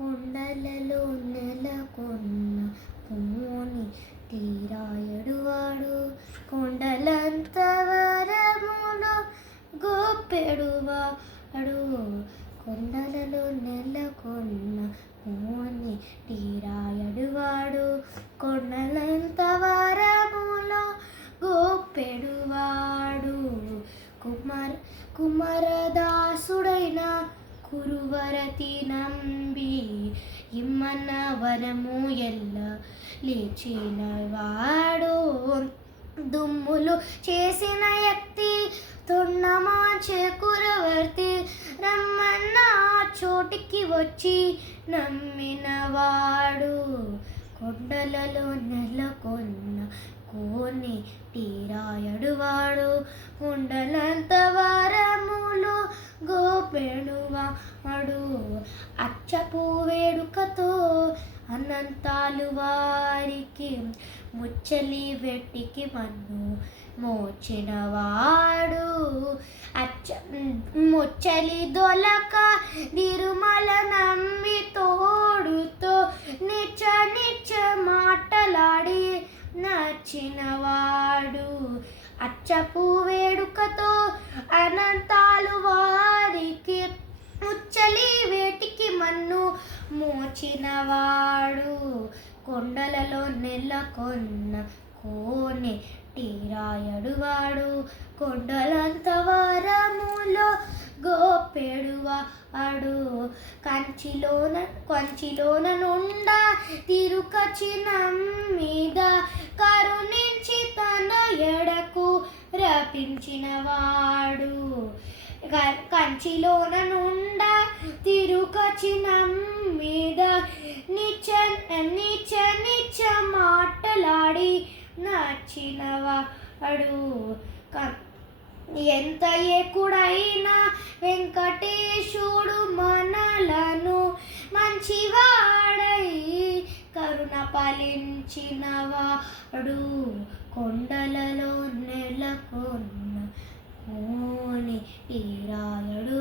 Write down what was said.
కొండలలో నెలకొన్న కోని తీరాయడువాడు కొండలంత వరములో గోపెడువాడు కొండలలో నెలకొన్న కోని తీరాయడువాడు కొండలంత వరములో గోపెడువాడు కుమరదాసుడైన కురువరతి నంబి ఇమ్మన్న వరము ఎల్ల లేచిన వాడు దుమ్ములు చేసిన వ్యక్తి తొన్నమాచే కురవర్తి రమ్మన్న చోటికి వచ్చి నమ్మినవాడు కొండలలో నెలకొన్న కోని తీరాయడువాడు కొండలంత వారములు గోపెడువాడు అచ్చపు వేడుకతో అనంతాలు వారికి ముచ్చలి వెట్టికి మన్ను మోచినవాడు ముచ్చలి దొలక తిరుమల నమ్మి తోడుతో నిచ్చ నిచ్చ మాటలాడి నచ్చినవాడు అచ్చపు వేడుకతో అనంతాలు వారికి ముచ్చలి వేటికి మన్ను మోచినవాడు కొండలలో నెలకొన్న కోనె తీరాయడువాడు కొండలంత వరములో గోపెడువాడు కంచిలోన నుండ తిరుకచిన మీద కరుణించి తన ఎడకు రపించినవాడు కంచిలోన నుండ తిరుకచిన మీద నిచ్చ నిచ్చ నిచ్చ మాటలాడి నచ్చినవాడు ఎంత ఏకుడైనా వెంకటేశుడు మనలను మంచివాడై కరుణ పాలించినవాడు కొండలలో నెలకొన్న కోని తీరాయడు